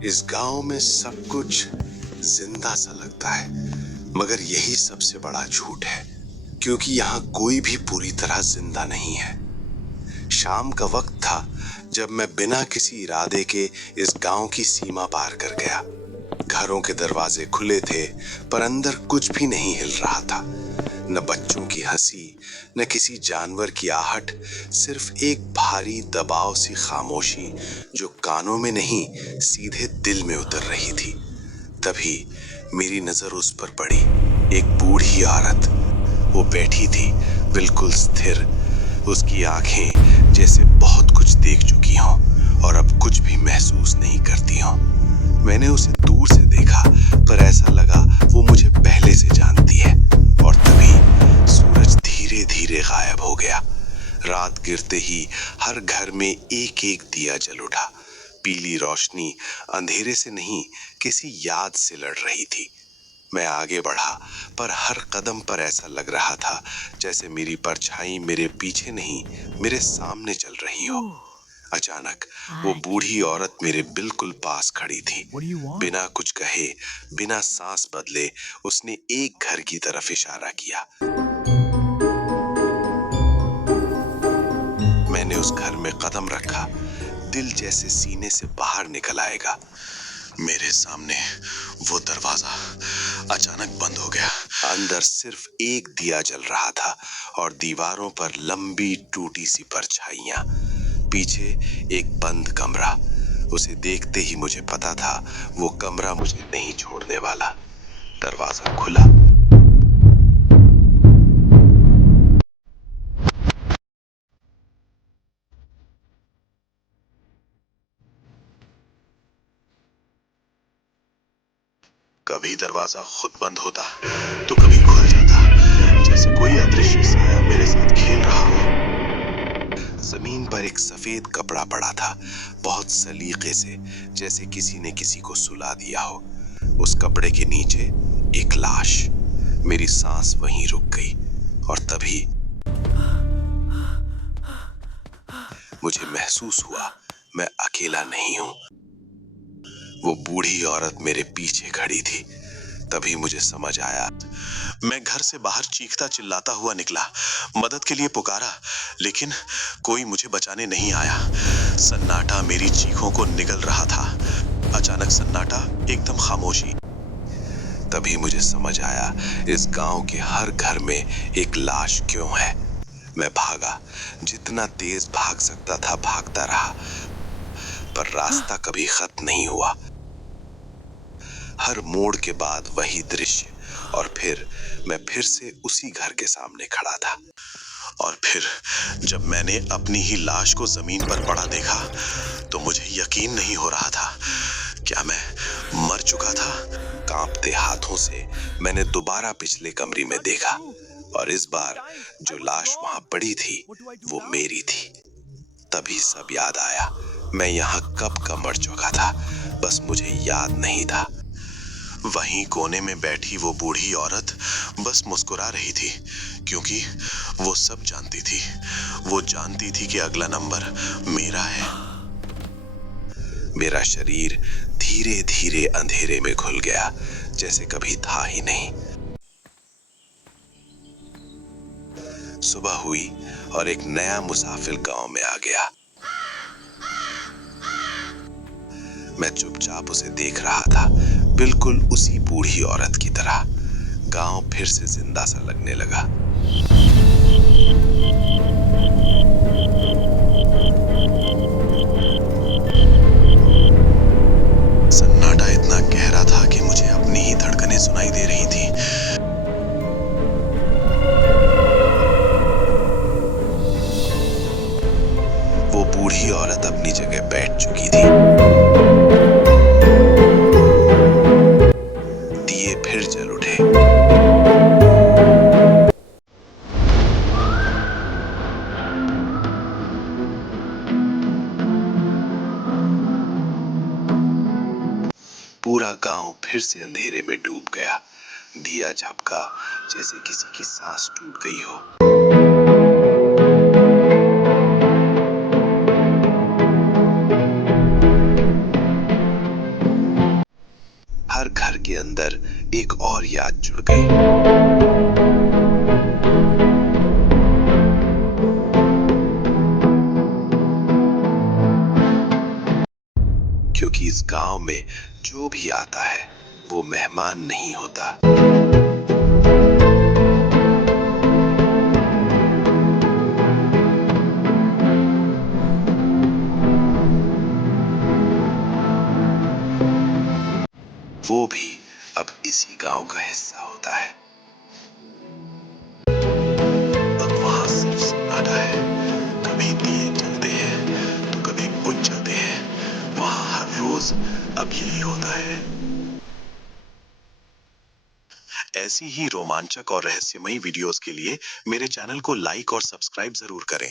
इस गांव में सब कुछ जिंदा सा लगता है, मगर यही सबसे बड़ा झूठ है, क्योंकि यहाँ कोई भी पूरी तरह जिंदा नहीं है। शाम का वक्त था जब मैं बिना किसी इरादे के इस गांव की सीमा पार कर गया। घरों के दरवाजे खुले थे, पर अंदर कुछ भी नहीं हिल रहा था। न बच्चों की हंसी, न किसी जानवर की आहट, सिर्फ एक भारी दबाव सी खामोशी जो कानों में नहीं सीधे दिल में उतर रही थी। तभी मेरी नजर उस पर पड़ी, एक बूढ़ी औरत। वो बैठी थी, बिल्कुल स्थिर। उसकी आंखें जैसे बहुत कुछ देख चुकी हों और अब कुछ भी महसूस नहीं करती हों। मैंने उसे दूर से देखा, पर ऐसा लगा वो मुझे पहले से जानती है। और तभी सूरज धीरे धीरे गायब हो गया। रात गिरते ही हर घर में एक एक दिया जल उठा। पीली रोशनी अंधेरे से नहीं, किसी याद से लड़ रही थी। मैं आगे बढ़ा, पर हर कदम पर ऐसा लग रहा था जैसे मेरी परछाई मेरे पीछे नहीं, मेरे सामने चल रही हो। अचानक वो बूढ़ी औरत मेरे बिल्कुल पास खड़ी थी। बिना कुछ कहे, बिना सांस बदले, उसने एक घर की तरफ इशारा किया। मैंने उस घर में कदम रखा, दिल जैसे सीने से बाहर निकल आएगा। मेरे सामने वो दरवाजा अचानक बंद हो गया। अंदर सिर्फ एक दिया जल रहा था और दीवारों पर लंबी टूटी सी परछाइयां। पीछे एक बंद कमरा। उसे देखते ही मुझे पता था वो कमरा मुझे नहीं छोड़ने वाला। दरवाजा खुला। कभी दरवाजा खुद बंद होता तो कभी खुल जाता, जैसे कोई अदृश्य साया मेरे साथ खेल रहा हो। जमीन पर एक सफेद कपड़ा पड़ा था, बहुत सलीके से, जैसे किसी ने किसी को सुला दिया हो। उस कपड़े के नीचे एक लाश। मेरी सांस वहीं रुक गई और तभी मुझे महसूस हुआ मैं अकेला नहीं हूं। वो बूढ़ी औरत मेरे पीछे खड़ी थी। तभी मुझे समझ आया। मैं घर से बाहर चीखता चिल्लाता हुआ निकला, मदद के लिए पुकारा, लेकिन कोई मुझे बचाने नहीं आया। सन्नाटा मेरी चीखों को निगल रहा था। अचानक सन्नाटा, एकदम खामोशी। तभी मुझे समझ आया, इस गांव के हर घर में एक लाश क्यों है। मैं भागा, जितना तेज भाग सकता था भागता रहा, पर रास्ता कभी खत्म नहीं हुआ। हर मोड़ के बाद वही दृश्य, और फिर मैं फिर से उसी घर के सामने खड़ा था। और फिर जब मैंने अपनी ही लाश को जमीन पर पड़ा देखा तो मुझे यकीन नहीं हो रहा था। क्या मैं मर चुका था? कांपते हाथों से मैंने दोबारा पिछले कमरे में देखा, और इस बार जो लाश वहां पड़ी थी वो मेरी थी। तभी सब याद आया, मैं यहाँ कब का मर चुका था, बस मुझे याद नहीं था। वहीं कोने में बैठी वो बूढ़ी औरत बस मुस्कुरा रही थी, क्योंकि वो सब जानती थी। वो जानती थी कि अगला नंबर मेरा है। मेरा शरीर धीरे धीरे अंधेरे में घुल गया, जैसे कभी था ही नहीं। सुबह हुई और एक नया मुसाफिर गांव में आ गया। मैं चुपचाप उसे देख रहा था, बिल्कुल उसी बूढ़ी औरत की तरह। गांव फिर से जिंदा सा लगने लगा। सन्नाटा इतना गहरा था कि मुझे अपनी ही धड़कनें सुनाई दे रही थी। वो बूढ़ी औरत अपनी जगह बैठ चुकी थी। दिए फिर जल उठे। पूरा गांव फिर से अंधेरे में डूब गया। दिया झपका, जैसे किसी की सांस टूट गई हो। हर घर के अंदर एक और याद जुड़ गई। क्योंकि इस गांव में जो भी आता है वो मेहमान नहीं होता। वो भी अब इसी गांव का हिस्सा होता है। अब वहां सिर्फ सन्नाटा है। कभी दिए जलते हैं तो कभी बुझ जाते हैं। वहां हर रोज अब यही होता है। ऐसी ही रोमांचक और रहस्यमयी वीडियोस के लिए मेरे चैनल को लाइक और सब्सक्राइब जरूर करें।